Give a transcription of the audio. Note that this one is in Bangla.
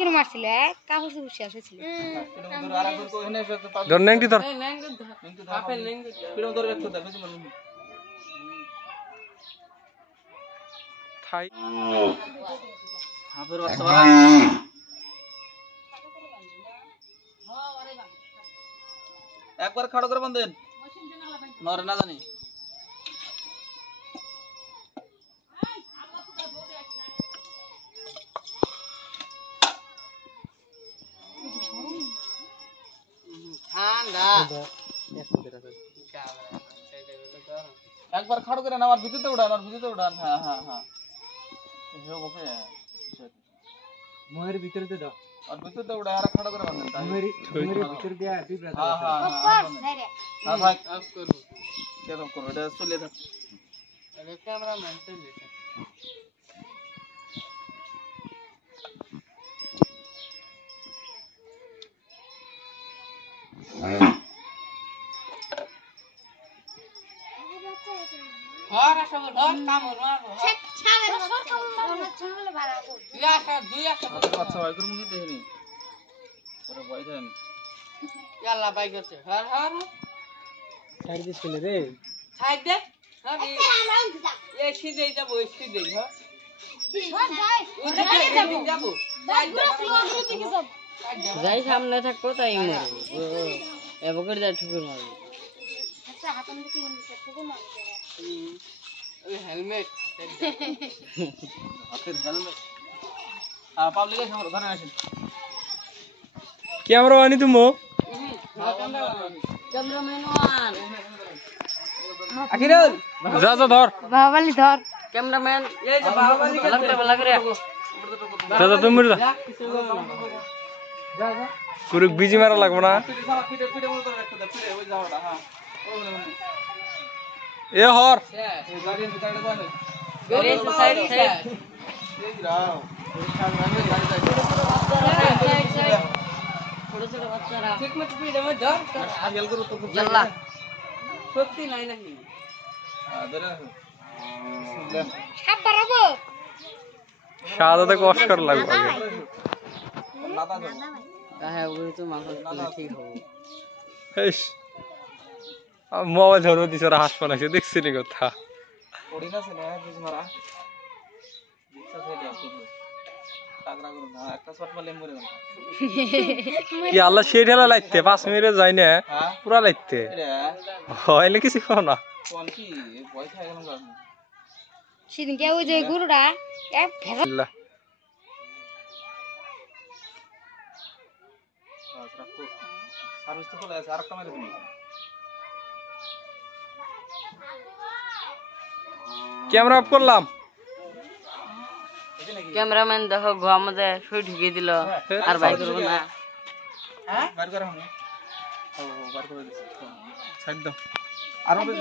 কির মারছিল কাগজ বসে আসছিল ধর নেংটি ধর থাই একবার খাড়ো করে বাঁধেন নরে না জানি একবার খাড়ো করে আমার ভিতরে উড়ান হ্যাঁ হ্যাঁ হ্যাঁ মোহের ভিতরে তো দাও আর ভিতরে উড়া আর খাড়ো করে বাঁধেন তাই মোহের ভিতরে দিয়া বিব্রত হ্যাঁ হ্যাঁ হ্যাঁ ভাই অফ করব কেন করব এটা চলে থাক আরে ক্যামেরা ম্যান চলে থাক আর সব ধর কাম মারবো ছাগের ছাগলে ভাড়া দুই আশা বাচ্চা ভাই করে মুখে দেখেনি ওরে ভয় দেন ইয়াল্লা বাইক আছে হর হর ছাড় দিস কেন রে সাইড দে আমি এই সিধে যাব এই সিধে হ্যাঁ যাই সামনে থাকবো তাই মারবো এবার করে যাই ঠুকুর মারবো হেলমেট হাতের হেলমেট পাবলিকের সামনে ধরে আসেন ক্যামেরা আনি তুমি ক্যামেরাম্যান ওয়ান আখিরুল যা যা ধর বাবালি ধর ক্যামেরাম্যান এই যে বাবালি ভালো করে যা যা তুমি যা যা যা কুরুক বিজি মারা লাগবে না পিঠে পিঠে মতো রাখতে দে পিঠে ওই যাওয়াটা হ্যাঁ এ হর এই গাড়ির ভিতরে যাবে গাড়ি সাইড সাইড এই রাও ছোট ছোট বাচ্চারা ঠিক মতো পিঠে মত ধর আগেল করো তো জাল্লা সত্যি নাই নাকি ধরে সাপ বাড়াবো সাদাতে কষ্ট করা লাগবে আগে লাদা যাও হ্যাঁ ওই তো মাংস ঠিক হবে হেস মোবাইল ধরে দিছ ওরা হাসপাতাল আছে দেখছিলি কথা ওড়ি না ছেলে বুঝ মারা ইচ্ছা ছেলে আপনি তাগড়া করুন না একটা শট মারলে মরে যান কি আল্লাহ সেই ঠেলা লাগতে 5 মিনিটে যাই না হ্যাঁ পুরা লাগতে রে হইলে কিছু খাও না কোন কি ভয় খাই গেলাম গা সেদিনকে ওই যে গরুটা এক ভেড়া আল্লাহ সার্ভিস তো খোলা আছে আরেকটা মেরে দিন ক্যামেরা অফ করলাম ক্যামেরাম্যান দেখো ঘর মধ্যে শুই ঢুকিয়ে দিল আর বাইক করবো না হ্যাঁ বার করে আমি ও বার করে দিছি সাইড দাও আর হবে